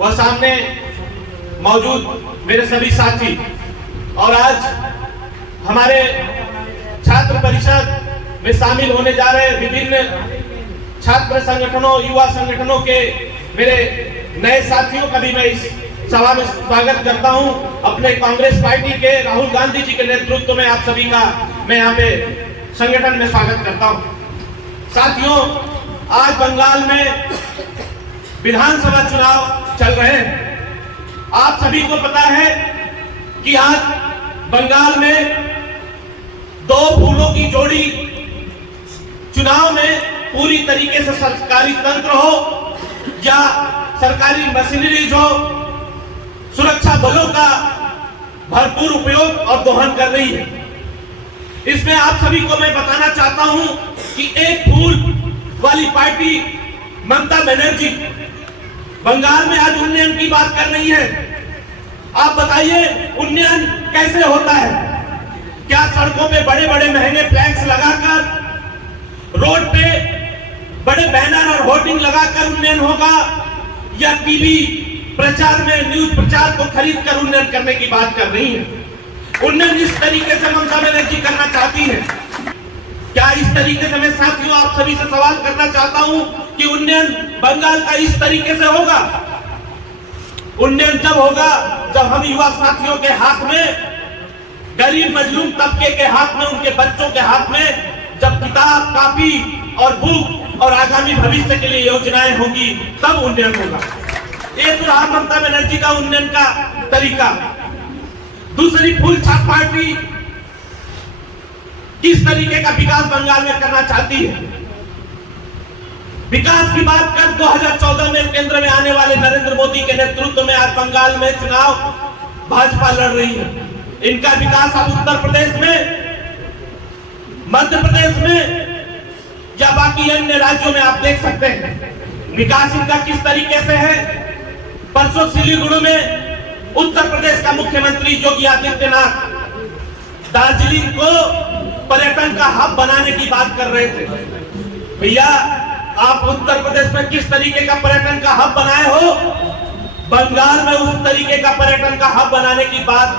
वह सामने मौजूद मेरे सभी साथी और आज हमारे छात्र परिषद में शामिल होने जा रहे विभिन्न छात्र संगठनों, युवा संगठनों के मेरे नए साथियों का भी मैं इस सभा में स्वागत करता हूं। अपने कांग्रेस पार्टी के राहुल गांधी जी के नेतृत्व में आप सभी का मैं यहाँ पे संगठन में स्वागत करता हूं। साथियों, आज बंगाल में विधानसभा चुनाव चल रहे हैं। आप सभी को पता है कि आज बंगाल में दो फूलों की जोड़ी चुनाव में पूरी तरीके से सरकारी तंत्र हो या सरकारी मशीनरीज हो, सुरक्षा बलों का भरपूर उपयोग और दोहन कर रही है। इसमें आप सभी को मैं बताना चाहता हूं कि एक फूल वाली पार्टी ममता बनर्जी बंगाल में आज उन्नयन की बात कर रही है। आप बताइए, उन्नयन कैसे होता है? क्या सड़कों पे बड़े बड़े महंगे फ्लैक्स लगाकर, रोड पे बड़े बैनर और होर्डिंग लगाकर उन्नयन होगा, या टीवी प्रचार में न्यूज प्रचार को खरीद कर उन्नयन करने की बात कर रही है? उन्नयन इस तरीके से ममता बनर्जी करना चाहती है क्या? इस तरीके से मैं साथियों आप सभी से सवाल करना चाहता हूं कि उन्नयन बंगाल का इस तरीके से होगा? उन्नयन जब होगा जब हम युवा साथियों के हाथ में, गरीब मजलूम तबके के हाथ में, उनके बच्चों के हाथ में जब किताब, कापी और बुक और आगामी भविष्य के लिए योजनाएं होंगी, तब उन्नयन होगा। ये तो रहा ममता बनर्जी का उन्नयन का तरीका। दूसरी फूल छाप पार्टी किस तरीके का विकास बंगाल में करना चाहती है? विकास की बात कर 2014 में केंद्र में आने वाले नरेंद्र मोदी के नेतृत्व में आज बंगाल में चुनाव भाजपा लड़ रही है। इनका विकास अब उत्तर प्रदेश में, मध्य प्रदेश में या बाकी अन्य राज्यों में आप देख सकते हैं। विकास इनका किस तरीके से है? परसों सिलीगुड़ी में उत्तर प्रदेश का मुख्यमंत्री योगी आदित्यनाथ दार्जिलिंग को पर्यटन का हब बनाने की बात कर रहे थे। भैया, आप उत्तर प्रदेश में किस तरीके का पर्यटन का हब बनाए हो, बंगाल में उस तरीके का पर्यटन का हब बनाने की बात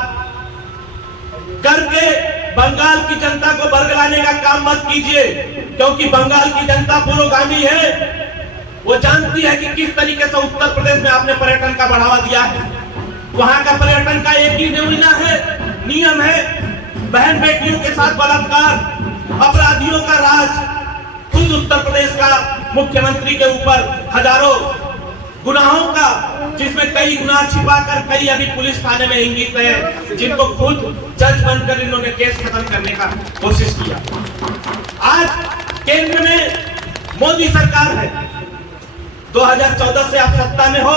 करके बंगाल की जनता को बरगलाने का काम मत कीजिए, क्योंकि बंगाल की जनता पुरोगामी है। वो जानती है कि किस तरीके से उत्तर प्रदेश में आपने पर्यटन का बढ़ावा दिया है। वहां का पर्यटन का एक ही नियम है, बहन बेटियों के साथ बलात्कार, अपराधियों का राज। खुद उत्तर प्रदेश का मुख्यमंत्री के ऊपर हजारों गुनाहों का, जिसमें कई गुनाह छिपाकर कई अभी पुलिस थाने में इंगित है, जिनको खुद जज बनकर इन्होंने केस खत्म करने का कोशिश किया। आज केंद्र में मोदी सरकार है, 2014 से आप सत्ता में हो।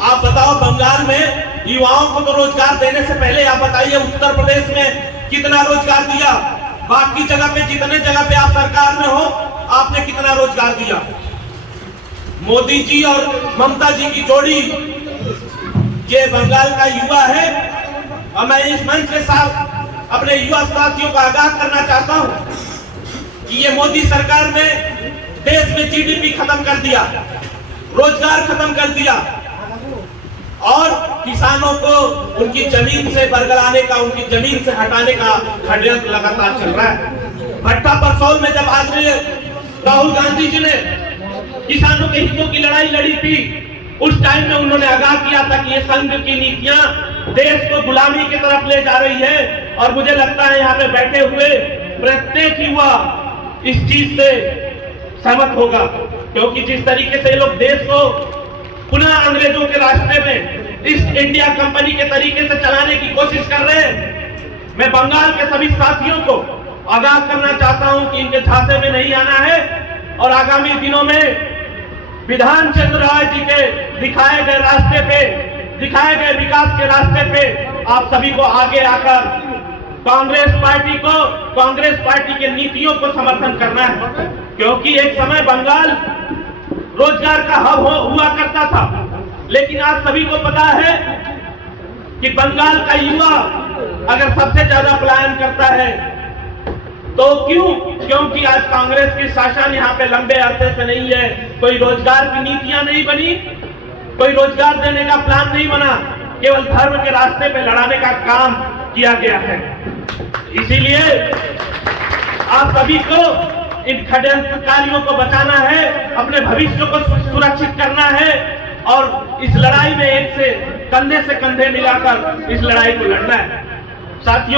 आप बताओ, बंगाल में युवाओं को तो रोजगार देने से पहले आप बताइए उत्तर प्रदेश में कितना रोजगार दिया? बाकी जगह पे, जितने जगह पे आप सरकार में हो, आपने कितना रोजगार दिया? मोदी जी और ममता जी की जोड़ी ये बंगाल का युवा है। और मैं इस मंच के साथ अपने युवा साथियों को आगाह करना चाहता हूं कि ये मोदी सरकार ने देश में जीडीपी खत्म कर दिया, रोजगार खत्म कर दिया और किसानों को उनकी जमीन से बरगलाने का, उनकी जमीन से हटाने का षड्यंत्र लगातार चल रहा है। भट्टा परसौल में जब आदरणीय राहुल गांधी जी ने किसानों के हितों की लड़ाई लड़ी थी, उस टाइम में उन्होंने आगाह किया था कि ये संघ की नीतियां देश को गुलामी की तरफ ले जा रही है। और मुझे लगता है यहाँ पे बैठे हुए प्रत्येक युवा इस चीज से सहमत होगा, क्योंकि जिस तरीके से ये लोग देश को पुनः अंग्रेजों के रास्ते में, ईस्ट इंडिया कंपनी के तरीके से चलाने की कोशिश कर रहे हैं। मैं बंगाल के सभी साथियों को आगाह करना चाहता हूं कि इनके झांसे में नहीं आना है और आगामी दिनों में विधान चंद्र राय जी के दिखाए गए रास्ते पे, दिखाए गए विकास के रास्ते पे आप सभी को आगे आकर कांग्रेस पार्टी के नीतियों को समर्थन करना है। क्योंकि एक समय बंगाल रोजगार का हब हुआ करता था, लेकिन आज सभी को पता है कि बंगाल का युवा अगर सबसे ज्यादा पलायन करता है तो क्यों? क्योंकि आज कांग्रेस की शासन यहाँ पे लंबे अरसे से नहीं है, कोई रोजगार की नीतियां नहीं बनी, कोई रोजगार देने का प्लान नहीं बना, केवल धर्म के रास्ते पे लड़ाने का काम किया गया है। इसीलिए आप सभी को इन षड्यंत्रकारियों को बचाना है, अपने भविष्य को सुरक्षित करना है और इस लड़ाई में एक से कंधे मिलाकर इस लड़ाई को लड़ना है। साथियों,